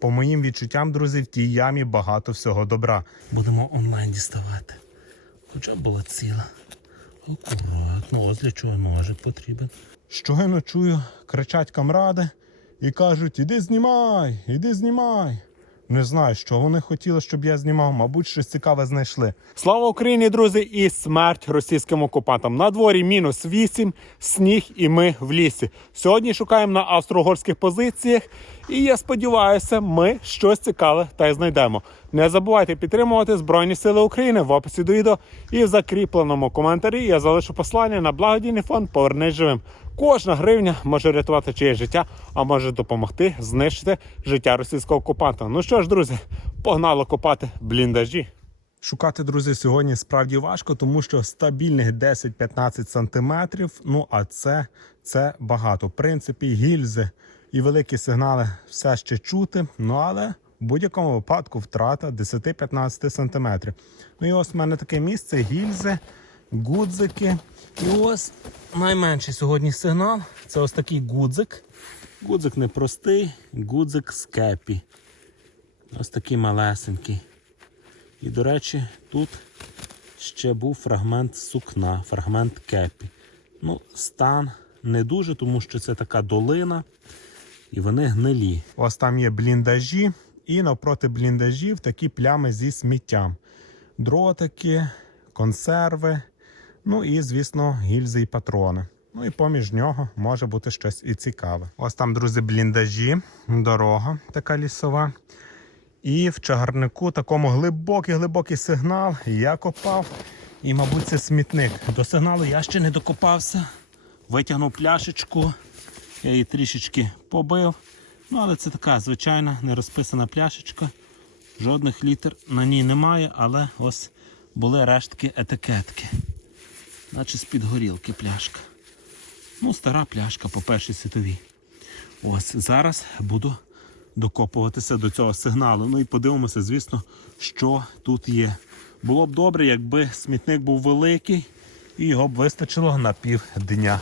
По моїм відчуттям, друзі, в тій ямі багато всього добра. Будемо онлайн діставати. Хоча б була ціла. Акуратно, ось для чого ножик потрібен. Щойно чую, кричать камради і кажуть: іди знімай, іди знімай. Не знаю, що вони хотіли, щоб я знімав, мабуть, щось цікаве знайшли. Слава Україні, друзі, і смерть російським окупантам. На дворі мінус 8, сніг і ми в лісі. Сьогодні шукаємо на австро-угорських позиціях. І я сподіваюся, ми щось цікаве та й знайдемо. Не забувайте підтримувати Збройні Сили України в описі до відео і в закріпленому коментарі я залишу послання на благодійний фонд Повернись живим. Кожна гривня може рятувати чиє життя, а може допомогти знищити життя російського окупанта. Ну що ж, друзі, погнали копати бліндажі. Шукати, друзі, сьогодні справді важко, тому що стабільних 10-15 сантиметрів. Ну а це, це багато. В принципі, гільзи і великі сигнали все ще чути. Ну але в будь-якому випадку втрата 10-15 сантиметрів. Ну і ось в мене таке місце: гільзи, гудзики. І ось найменший сьогодні сигнал. Це ось такий гудзик. Гудзик непростий, гудзик з кепі. Ось такий малесенький. І, до речі, тут ще був фрагмент сукна, фрагмент кепі. Ну, стан не дуже, тому що це така долина, і вони гнилі. Ось там є бліндажі, і навпроти бліндажів такі плями зі сміттям. Дротики, консерви, ну і, звісно, гільзи і патрони. Ну і поміж нього може бути щось і цікаве. Ось там, друзі, бліндажі, дорога така лісова. І в чагарнику такому глибокий глибокий сигнал. Я копав. І, мабуть, це смітник. До сигналу я ще не докопався. Витягнув пляшечку. Я її трішечки побив. Ну, але це така звичайна нерозписана пляшечка. Жодних літер на ній немає, але ось були рештки етикетки. Наче з-під горілки пляшка. Ну, стара пляшка по першій світовій. Ось зараз буду докопуватися до цього сигналу. Ну і подивимося, звісно, що тут є. Було б добре, якби смітник був великий і його б вистачило на півдня.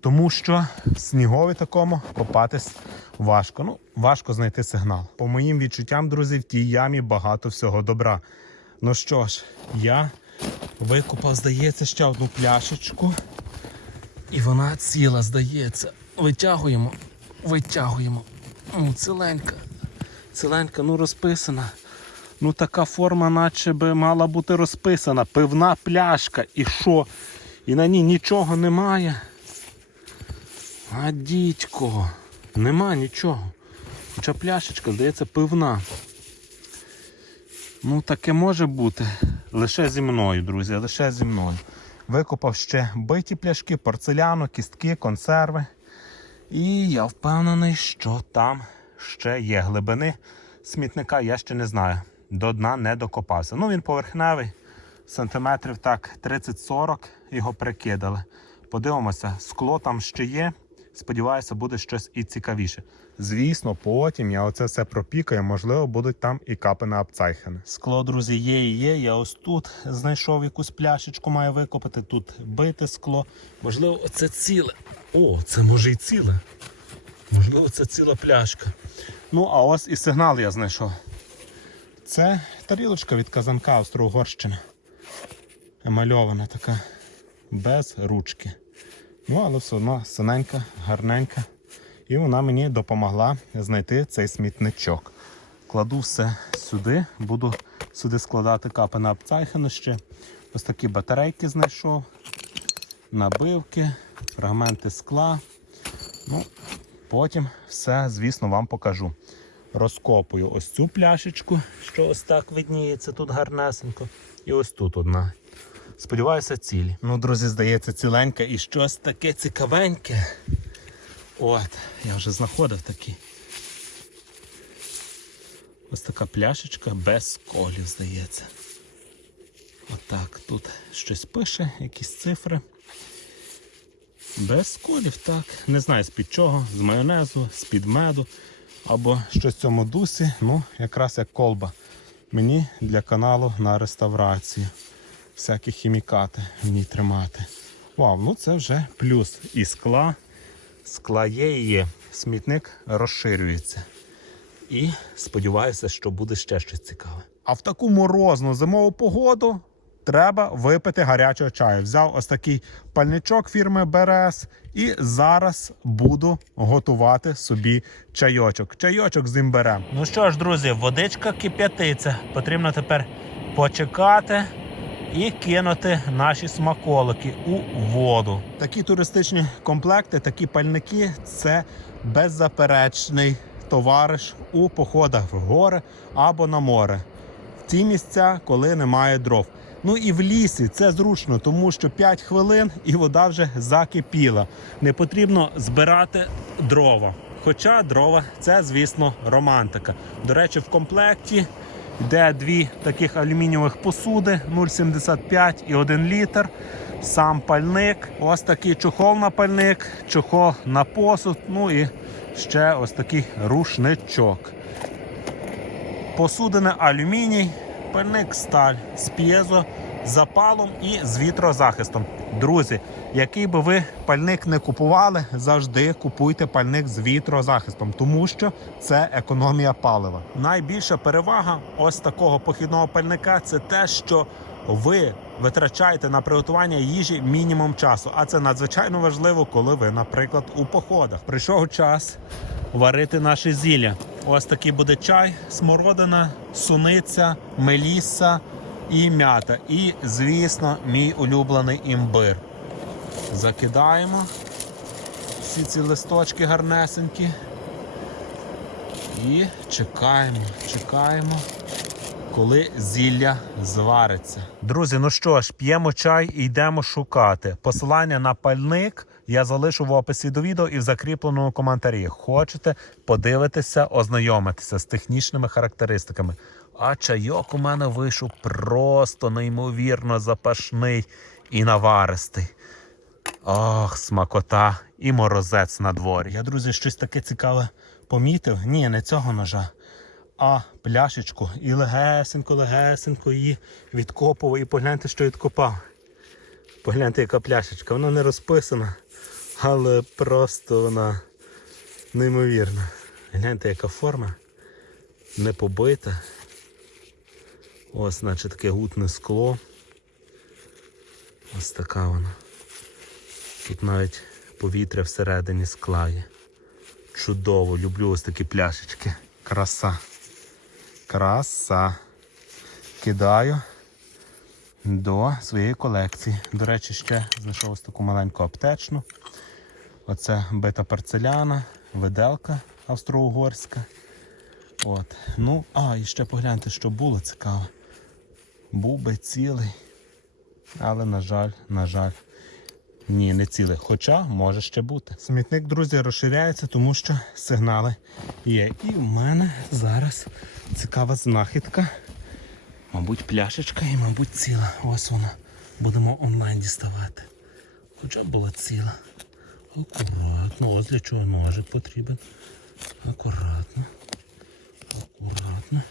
Тому що в снігові такому копатись важко. Ну, важко знайти сигнал. По моїм відчуттям, друзі, в тій ямі багато всього добра. Ну що ж, я викопав, здається, ще одну пляшечку. І вона ціла, здається. Витягуємо, витягуємо. Ну, ціленька. Ціленька, ну розписана. Ну така форма, наче би мала бути розписана. Пивна пляшка. І що? І на ній нічого немає. А дідько, нема нічого. Хоча пляшечка, здається, пивна. Ну, таке може бути лише зі мною, друзі, лише зі мною. Викопав ще биті пляшки, порцеляну, кістки, консерви. І я впевнений, що там ще є глибини смітника, я ще не знаю. До дна не докопався. Ну, він поверхневий, сантиметрів так 30-40 його прикидали. Подивимося, скло там ще є. Сподіваюся, буде щось і цікавіше. Звісно, потім я оце все пропікаю, можливо, будуть там і капи на апцайхени. Скло, друзі, є і є. Я ось тут знайшов якусь пляшечку, маю викопати. Тут бите скло. Можливо, оце ціле. О, це може і ціле. Можливо, це ціла пляшка. Ну, а ось і сигнал я знайшов. Це тарілочка від казанка Австро-Угорщини. Емальована така, без ручки. Ну, але все одно синенька, гарненька. І вона мені допомогла знайти цей смітничок. Кладу все сюди, буду сюди складати капи на апцайхени ще. Ось такі батарейки знайшов, набивки, фрагменти скла. Ну, Потім все, звісно, вам покажу. Розкопую ось цю пляшечку, що ось так видніється тут гарнесенько. І ось тут одна. Сподіваюся, цілі. Ну, друзі, здається, ціленька і щось таке цікавеньке. От, я вже знаходив такі. Ось така пляшечка без колів, здається. Отак, тут щось пише, якісь цифри. Без колів, так. Не знаю з-під чого, з майонезу, з-під меду або щось в цьому дусі. Ну, якраз як колба. Мені для каналу на реставрацію. Всякі хімікати в ній тримати. Вау, ну це вже плюс. І скла. Скла є і є. Смітник розширюється. І сподіваюся, що буде ще щось цікаве. А в таку морозну зимову погоду треба випити гарячого чаю. Взяв ось такий пальничок фірми БРС і зараз буду готувати собі чайочок. Чайочок з імбирем. Ну що ж, друзі, водичка кип'ятиться. Потрібно тепер почекати і кинути наші смаколики у воду. Такі туристичні комплекти, такі пальники це беззаперечний товариш у походах в гори або на море. В ті місця, коли немає дров. Ну і в лісі це зручно, тому що 5 хвилин і вода вже закипіла. Не потрібно збирати дрова. Хоча дрова це, звісно, романтика. До речі, в комплекті йде дві таких алюмінієвих посуди 0,75 і 1 літр. Сам пальник, ось такий чохол на пальник, чохол на посуд, ну і ще ось такий рушничок. Посудина алюміній, пальник сталь з п'єзо, запалом і з вітрозахистом. Друзі, який би ви пальник не купували, завжди купуйте пальник з вітрозахистом, тому що це економія палива. Найбільша перевага ось такого похідного пальника це те, що ви витрачаєте на приготування їжі мінімум часу. А це надзвичайно важливо, коли ви, наприклад, у походах. Прийшов час варити наше зілля. Ось такий буде чай, смородина, суниця, мелісса і м'ята. І, звісно, мій улюблений імбир. Закидаємо всі ці листочки гарнесенькі. І чекаємо, чекаємо, коли зілля звариться. Друзі, ну що ж, п'ємо чай і йдемо шукати. Посилання на пальник я залишу в описі до відео і в закріпленому коментарі. Хочете подивитися, ознайомитися з технічними характеристиками. А чайок у мене вийшов просто неймовірно запашний і наваристий. Ох, смакота і морозець на дворі. Я, друзі, щось таке цікаве помітив. Ні, не цього ножа, а пляшечку. І легесенько, легесенько її відкопував. І погляньте, що відкопав. Погляньте, яка пляшечка. Вона не розписана, але просто вона неймовірна. Гляньте, яка форма. Не побита. Ось, наче таке гутне скло. Ось така вона. Тут навіть повітря всередині скла є. Чудово, люблю ось такі пляшечки. Краса. Краса. Кидаю до своєї колекції. До речі, ще знайшов ось таку маленьку аптечну. Оце бита порцеляна, виделка австро-угорська. От. Ну, а, і ще погляньте, що було цікаво. Був би цілий. Але, на жаль, на жаль, ні, не цілий. Хоча може ще бути. Смітник, друзі, розширяється, тому що сигнали є. І в мене зараз цікава знахідка. Мабуть, пляшечка і, мабуть, ціла. Ось вона. Будемо онлайн діставати. Хоча б була ціла. Акуратно. Ось для чого ножик потрібен. Акуратно. Акуратно.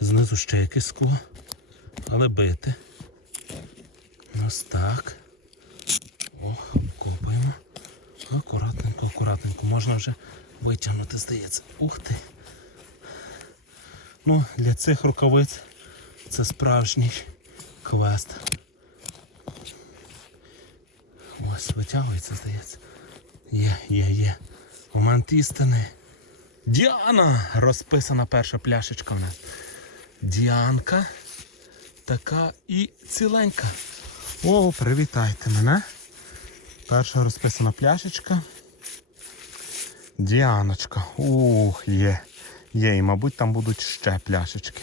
Знизу ще якесь скло. Але бити. Ось так. О, копаємо. Акуратненько, акуратненько. Можна вже витягнути, здається. Ух ти. Ну, для цих рукавиць це справжній квест. Ось, витягується, здається. Є, є, є. Момент істини. Діана! Розписана перша пляшечка в нас. Діанка. Така і ціленька. О, привітайте мене. Перша розписана пляшечка. Діаночка. Ух, є. Є, і, мабуть, там будуть ще пляшечки.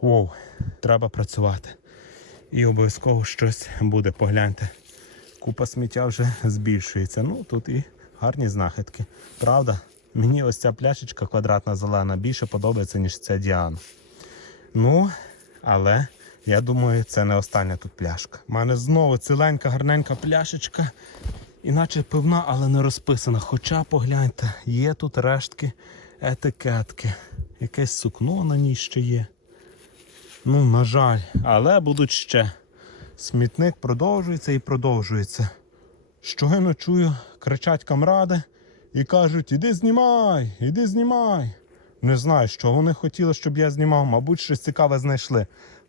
Воу, треба працювати. І обов'язково щось буде. Погляньте. Купа сміття вже збільшується. Ну, тут і гарні знахідки. Правда, мені ось ця пляшечка квадратна зелена більше подобається, ніж ця Діана. Ну, але я думаю, це не остання тут пляшка. У мене знову ціленька, гарненька пляшечка. Іначе пивна, але не розписана. Хоча погляньте, є тут рештки етикетки. Якесь сукно на ній ще є. Ну, на жаль, але будуть ще. Смітник продовжується і продовжується. Щойно чую, кричать камради і кажуть: іди знімай, іди знімай. Не знаю, що вони хотіли, щоб я знімав. Мабуть, щось цікаве знайшли.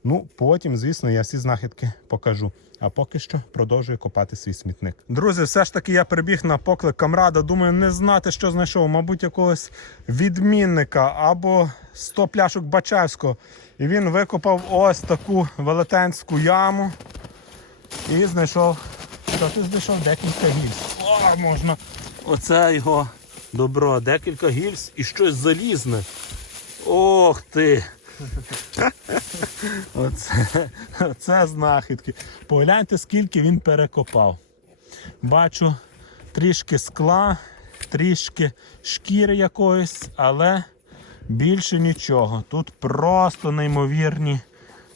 Ну, потім, звісно, я всі знахідки покажу. А поки що продовжую копати свій смітник. Друзі, все ж таки я прибіг на поклик камрада. Думаю, не знати, що знайшов. Мабуть, якогось відмінника або 100 пляшок Бачевського. І він викопав ось таку велетенську яму і знайшов. Що ти знайшов декілька гільз. О, можна. Оце його добро. Декілька гільз і щось залізне. Ох ти! Оце, оце знахідки. Погляньте, скільки він перекопав. Бачу трішки скла, трішки шкіри якоїсь, але більше нічого. Тут просто неймовірні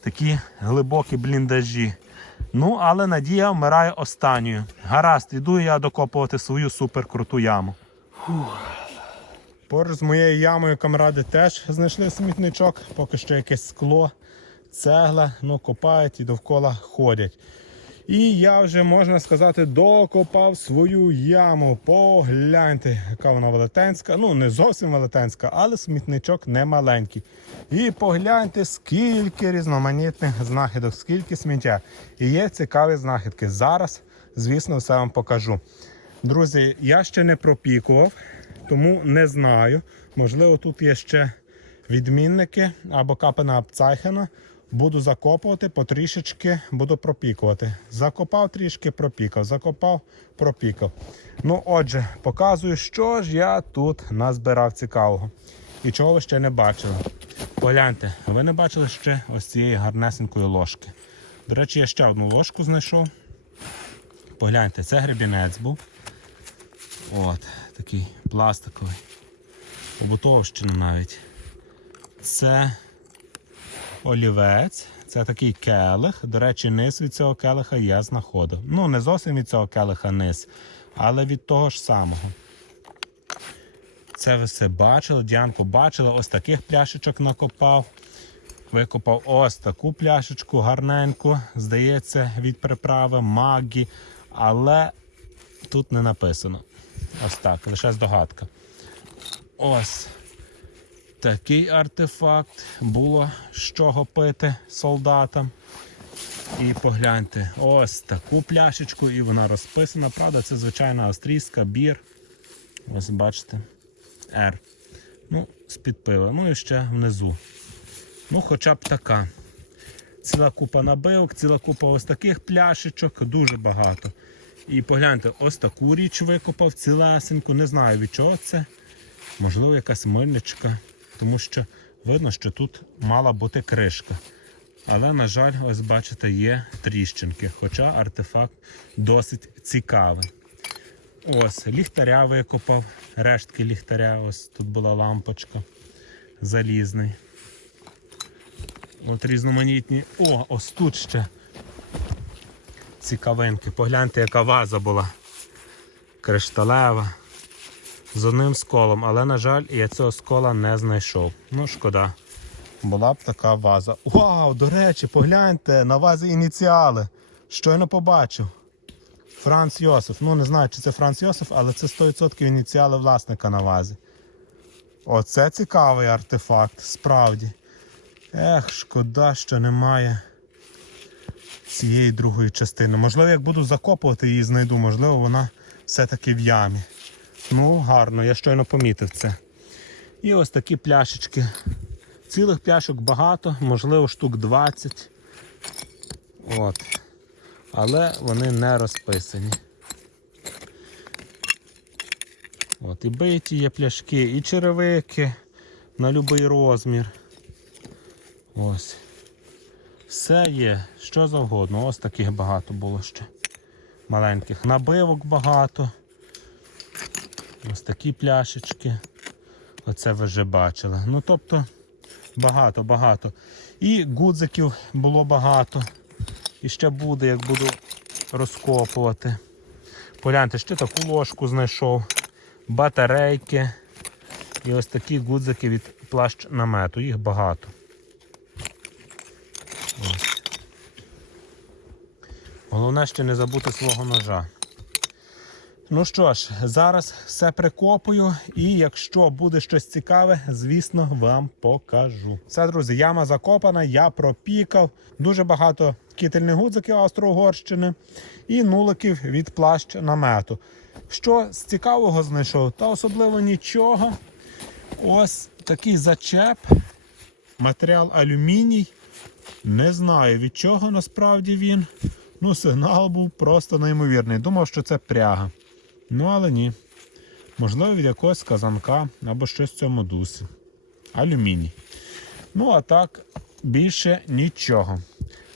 такі глибокі бліндажі. Ну, але надія вмирає останньою. Гаразд, іду я докопувати свою суперкруту яму. Поруч з моєю ямою камради теж знайшли смітничок, поки що якесь скло, цегла, ну копають і довкола ходять. І я вже, можна сказати, докопав свою яму. Погляньте, яка вона велетенська. Ну, не зовсім велетенська, але смітничок не маленький. І погляньте, скільки різноманітних знахідок, скільки сміття. І є цікаві знахідки. Зараз, звісно, все вам покажу. Друзі, я ще не пропікував, тому не знаю. Можливо, тут є ще відмінники або капена Апцайхена. Буду закопувати потрішечки, буду пропікувати. Закопав трішки, пропікав, закопав, пропікав. Ну, отже, показую, що ж я тут назбирав цікавого. І чого ви ще не бачили. Погляньте, ви не бачили ще ось цієї гарнесенької ложки. До речі, я ще одну ложку знайшов. Погляньте, це гребінець був. От, такий пластиковий. Побутовщина навіть. Це олівець, це такий келих. До речі, низ від цього келиха я знаходив. Ну, не зовсім від цього келиха низ, але від того ж самого. Це ви все бачили, Діанку бачили, ось таких пляшечок накопав. Викопав ось таку пляшечку гарненьку, здається, від приправи Магі, але тут не написано. Ось так, лише здогадка. Ось такий артефакт. Було з чого пити солдатам. І погляньте, ось таку пляшечку, і вона розписана. Правда, це звичайна австрійська бір. Ось бачите. R. Ну, з-під пива. Ну і ще внизу. Ну, хоча б така. Ціла купа набивок, ціла купа ось таких пляшечок, дуже багато. І погляньте, ось таку річ викопав цілесеньку. Не знаю від чого це. Можливо, якась мильничка. Тому що видно, що тут мала бути кришка. Але, на жаль, ось бачите, є тріщинки. Хоча артефакт досить цікавий. Ось, ліхтаря викопав, рештки ліхтаря. Ось тут була лампочка залізний. От різноманітні. О, ось тут ще цікавинки. Погляньте, яка ваза була. Кришталева. З одним сколом, але, на жаль, я цього скола не знайшов. Ну, шкода. Була б така ваза. Вау, до речі, погляньте, на вазі ініціали. Щойно побачив. Франц Йосиф. Ну, не знаю, чи це Франц Йосиф, але це 100% ініціали власника на вазі. Оце цікавий артефакт, справді. Ех, шкода, що немає цієї другої частини. Можливо, як буду закопувати її, знайду, можливо, вона все-таки в ямі. Ну, гарно, я щойно помітив це. І ось такі пляшечки. Цілих пляшок багато, можливо, штук 20. От. Але вони не розписані. От, і биті є пляшки, і черевики на будь-який розмір. Ось. Все є, що завгодно. Ось таких багато було ще. Маленьких набивок багато. Ось такі пляшечки. Оце ви вже бачили. Ну, тобто, багато, багато. І гудзиків було багато. І ще буде, як буду розкопувати. Погляньте, ще таку ложку знайшов. Батарейки. І ось такі гудзики від плащ намету. Їх багато. Головне ще не забути свого ножа. Ну що ж, зараз все прикопую, і якщо буде щось цікаве, звісно, вам покажу. Все, друзі, яма закопана, я пропікав. Дуже багато кітельних гудзиків Австро-Угорщини і нуликів від плащ намету. Що з цікавого знайшов, та особливо нічого. Ось такий зачеп, матеріал алюміній. Не знаю від чого насправді він. Ну, сигнал був просто неймовірний. Думав, що це пряга. Ну, але ні. Можливо, від якогось казанка або щось в цьому дусі. Алюміній. Ну, а так, більше нічого.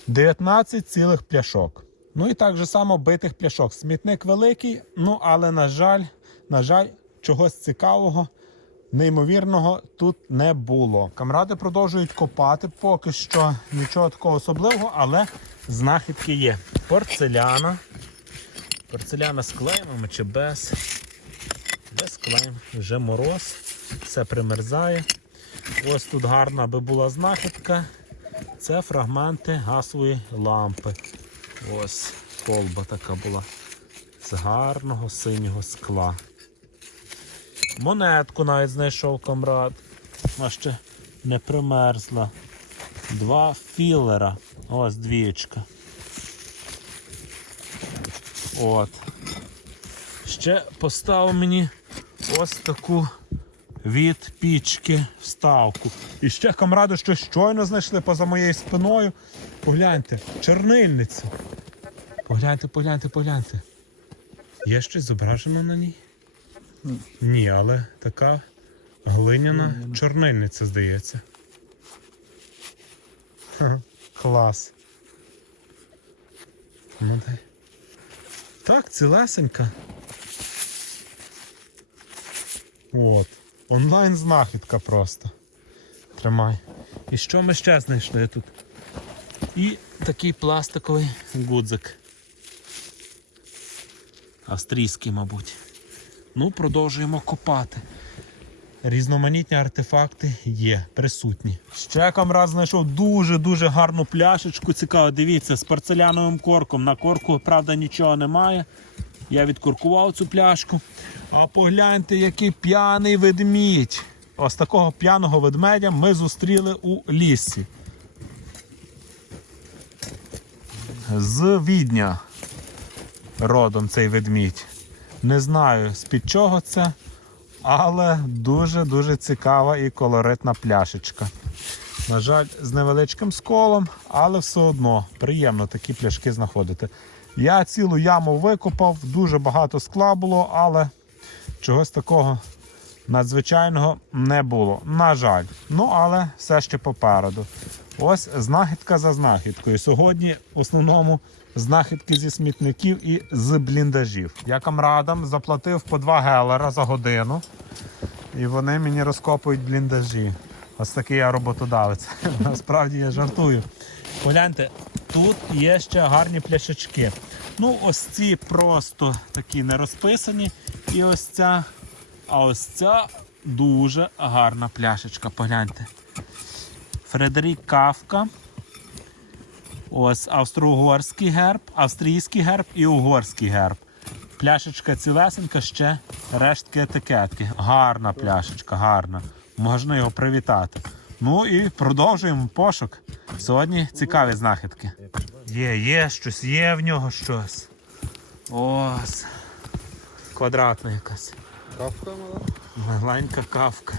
19 цілих пляшок. Ну і так же само битих пляшок. Смітник великий, ну але, на жаль, на жаль, чогось цікавого, неймовірного тут не було. Камради продовжують копати, поки що нічого такого особливого, але знахідки є. Порцеляна. Порцеляна з клеймами чи без. Без клейм. Вже мороз, все примерзає. Ось тут гарна аби була знахідка. Це фрагменти газової лампи. Ось колба така була. З гарного синього скла. Монетку навіть знайшов комрад. Вона ще не примерзла. Два філера. Ось двієчка. От. Ще поставив мені ось таку від пічки вставку. І ще камради, що щойно знайшли поза моєю спиною. Погляньте, чернильниця. Погляньте, погляньте, погляньте. Є щось зображено на ній? Ні, але така глиняна чорнильниця, здається. Ха, Клас. Так, цілесенька. От. Онлайн знахідка просто. Тримай. І що ми ще знайшли тут? І такий пластиковий гудзик. Австрійський, мабуть. Ну, продовжуємо копати. Різноманітні артефакти є присутні. Ще камрад знайшов дуже-дуже гарну пляшечку. Цікаво, дивіться, з порцеляновим корком. На корку, правда, нічого немає. Я відкуркував цю пляшку. А погляньте, який п'яний ведмідь. Ось такого п'яного ведмедя ми зустріли у лісі. З Відня родом цей ведмідь. Не знаю з-під чого це, але дуже-дуже цікава і колоритна пляшечка. На жаль, з невеличким сколом, але все одно приємно такі пляшки знаходити. Я цілу яму викопав, дуже багато скла було, але чогось такого надзвичайного не було. На жаль. Ну, але все ще попереду. Ось знахідка за знахідкою. Сьогодні в основному знахідки зі смітників і з бліндажів. Я камрадам заплатив по 2 гелера за годину, і вони мені розкопують бліндажі. Ось такий я роботодавець. Насправді я жартую. Погляньте, тут є ще гарні пляшечки. Ну, ось ці просто такі не розписані. І ось ця, а ось ця дуже гарна пляшечка. Погляньте. Фредерік Кавка. Ось австро-угорський герб, австрійський герб і угорський герб. Пляшечка цілесенька, ще рештки етикетки. Гарна пляшечка, гарна. Можна його привітати. Ну і продовжуємо пошук. Сьогодні цікаві знахідки. Є, є щось, є в нього щось. Ось. Квадратна якась. Кавка мала? Маленька кавка.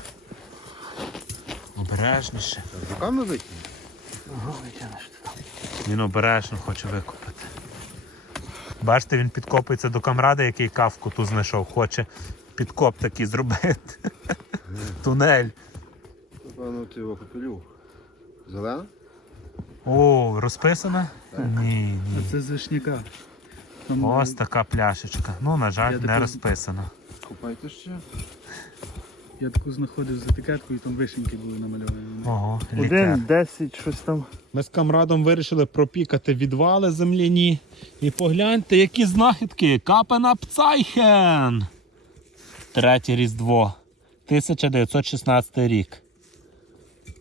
Обережніше. Руками витягнув? Він обережно хоче викопати. Бачите, він підкопується до камради, який кавку ту знайшов. Хоче підкоп такий зробити. Тунель. Напевно, ти його попілюв. Зелена? О, розписана? Ні, ні. Це з вишняка. Там Ось така пляшечка. Ну, на жаль, Я не таку- розписана. Купайте ще. Я таку знаходив з етикеткою, і там вишеньки були намальовані. Ого, лікер. Один, десять, щось там. Ми з камрадом вирішили пропікати відвали земляні. І погляньте, які знахідки. Капена Пцайхен. Третє Різдво. 1916 рік.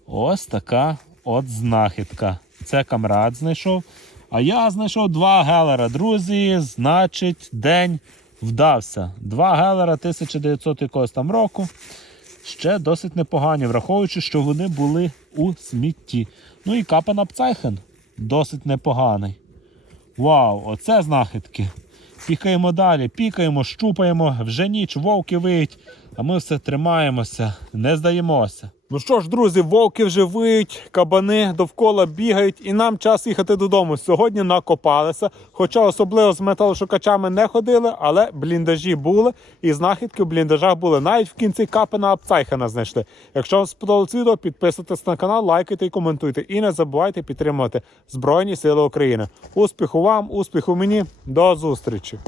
Ось така от знахідка. Це камрад знайшов. А я знайшов два гелера. Друзі, значить, день вдався. Два гелера 1900 якогось там року. Ще досить непогані, враховуючи, що вони були у смітті. Ну і капан Апцайхен досить непоганий. Вау, оце знахідки. Пікаємо далі, пікаємо, щупаємо, вже ніч, вовки виють, а ми все тримаємося, не здаємося. Ну що ж, друзі, вовки вже кабани довкола бігають, і нам час їхати додому. Сьогодні накопалися. Хоча особливо з металошукачами не ходили, але бліндажі були, і знахідки в бліндажах були. Навіть в кінці капена Апцайхена знайшли. Якщо вам сподобалось відео, підписуйтесь на канал, лайкайте і коментуйте. І не забувайте підтримувати Збройні Сили України. Успіху вам, успіху мені, до зустрічі!